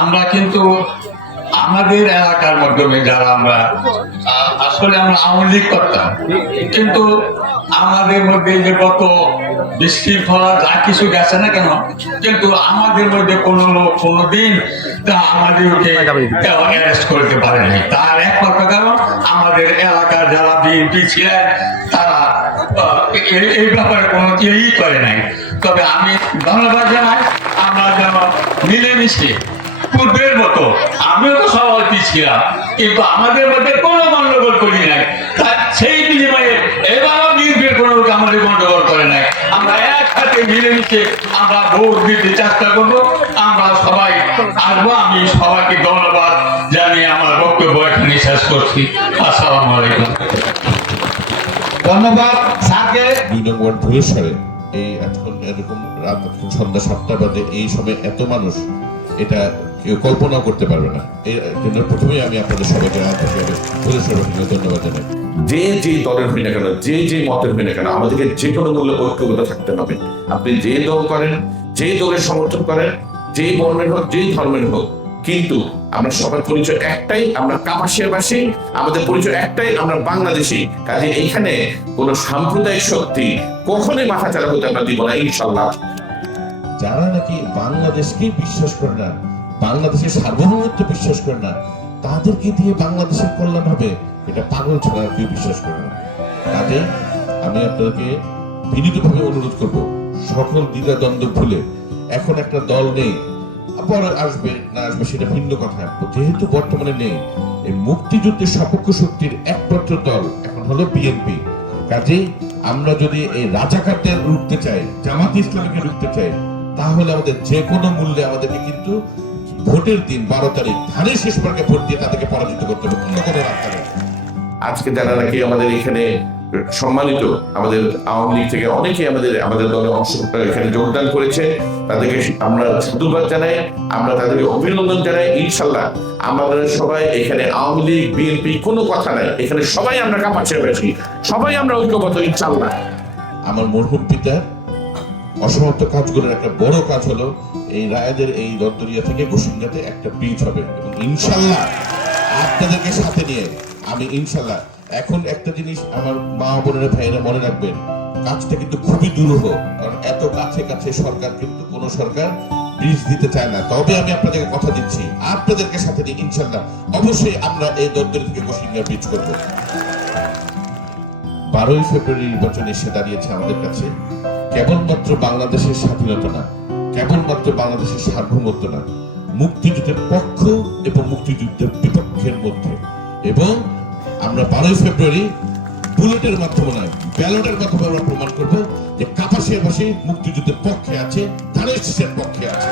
আমরা কিন্তু আমাদের এলাকার মাধ্যমে যারা আমরা আসলে আমরা আওয়ামী লীগ করতাম কিন্তু আমাদের মধ্যে যে কত বিশৃঙ্খলা, যা কিছু গেছে না কেন, কিন্তু আমাদের মধ্যে কোনো লোক কোনো দিন তা আমাদেরকে অ্যারেস্ট করতে পারেনি। তার একমাত্র কারণ আমাদের এলাকার যারা বিএনপি ছিলেন, তারা এই ব্যাপারে কোনো ইয়েই করে নাই। তবে আমি ধন্যবাদ জানাই, আমরা যেন মিলেমিশে পূর্বের মতো। আমিও তো সভাপতি ছিলাম কিন্তু আমাদের মধ্যে কোনো গন্ডগোল করি নাই। তার সেই বিনিময়ে এবারও বিএনপির কোনো লোক আমাদের গন্ডগোল করে নাই। আমরা একসাথে মিলেমিশে আমরা ভোট দিতে চেষ্টা করব। আমরা সবাই আসব আমি সবাইকে ধন্যবাদ জানিয়ে আমার বক্তব্য এখানে শেষ করছি। আসসালামু আলাইকুম। ধন্যবাদ। স্যারকে দুই নম্বর এই এখন এরকম রাত সন্ধ্যা সাতটা বাজে এই সময় এত মানুষ এটা কেউ কল্পনা করতে পারবে না। এর জন্য প্রথমেই আমি আপনাদের সবাইকে আন্তরিকভাবে ধুলেশ্বরবাসীকে ধন্যবাদ জানাই। যে যে দলের হই না কেন যে যে মতের হই না কেন আমাদেরকে যে কোনো মূল্যে ঐক্যবদ্ধ থাকতে হবে। আপনি যে দল করেন যে দলের সমর্থন করেন যে বর্ণের হোক যেই ধর্মের হোক কিন্তু আমরা সবার পরিচয় একটাই আমরা কাপাসিয়াবাসী আমাদের পরিচয় একটাই আমরা বাংলাদেশি। কাজে এইখানে কোনো সাম্প্রদায়িক শক্তি কখনোই মাথা চারা হতে আমরা দিব না ইনশাল্লাহ যারা নাকি বাংলাদেশকে বিশ্বাস করে না বাংলাদেশের সার্বভৌমত্ব বিশ্বাস করে না। তাদেরকে দিয়ে বাংলাদেশের কল্যাণ হবে, এটা পাগল ছাড়া কেউ বিশ্বাস করে না। কাজে আমি আপনাদেরকে বিনীতভাবে অনুরোধ করব, সকল দ্বিধা দ্বন্দ্ব ভুলে এখন একটা দল নেই পরে আসবে, না আসবে সেটা ভিন্ন কথা। যেহেতু বর্তমানে নেই, এই মুক্তিযুদ্ধের সপক্ষ শক্তির একমাত্র দল এখন হলো বিএনপি কাজেই আমরা যদি এই রাজাকারদের রুখতে চাই, জামাত ইসলামীকে রুখতে চাই, তাহলে আমাদের যে কোনো মূল্যে আমাদেরকে কিন্তু ভোটের দিন বারো তারিখ ধানের শেষ মার্কে ভোট দিয়ে তাদেরকে পরাজিত করতে হবে। অন্য কোনো রাস্তা নেই। আজকে যারা নাকি আমাদের এখানে সম্মানিত আমাদের আওয়ামী লীগ থেকে অনেকেই আমাদের আমাদের দলে অংশ এখানে যোগদান করেছে তাদেরকে আমরা সাধুবাদ জানাই আমরা তাদেরকে অভিনন্দন জানাই। ইনশাল্লাহ আমাদের সবাই এখানে আওয়ামী লীগ বিএনপি কোনো কথা নাই। এখানে সবাই আমরা কাপাচ্ছে হয়েছি। সবাই আমরা ঐক্যবদ্ধ ইনশাল্লাহ আমার মরহুম পিতার অসমাপ্ত কাজগুলোর একটা বড় কাজ হলো এই রায়দের এই দত্তরিয়া থেকে কুসুমগাতে একটা ব্রিজ হবে। এবং ইনশাল্লাহ আপনাদেরকে সাথে নিয়ে আমি ইনশাল্লাহ এখন একটা জিনিস আমার মা বোনেরা ভাইয়েরা মনে রাখবেন, কাজটা কিন্তু খুবই দুরূহ, কারণ এত কাছে কাছে সরকার কিন্তু কোন সরকার ব্রিজ দিতে চায় না। তবে আমি আপনাদেরকে কথা দিচ্ছি, আপনাদেরকে সাথে নিয়ে ইনশাল্লাহ অবশ্যই আমরা এই দত্তরি থেকে কুসুমগা ব্রিজ করব। বারোই ফেব্রুয়ারি নির্বাচন এসে দাঁড়িয়েছে আমাদের কাছে। কেবলমাত্র বাংলাদেশের স্বাধীনতা না, কেবলমাত্র বাংলাদেশের সার্বভৌমত্ব না, মুক্তিযুদ্ধের পক্ষ এবং মুক্তিযুদ্ধের বিপক্ষের মধ্যে। এবং আমরা বারোই ফেব্রুয়ারি বুলেটের মাধ্যমে নয়, ব্যালটের মাধ্যমে আমরা প্রমাণ করব যে কাপাসিয়াবাসী মুক্তিযুদ্ধের পক্ষে আছে, ধানের পক্ষে আছে।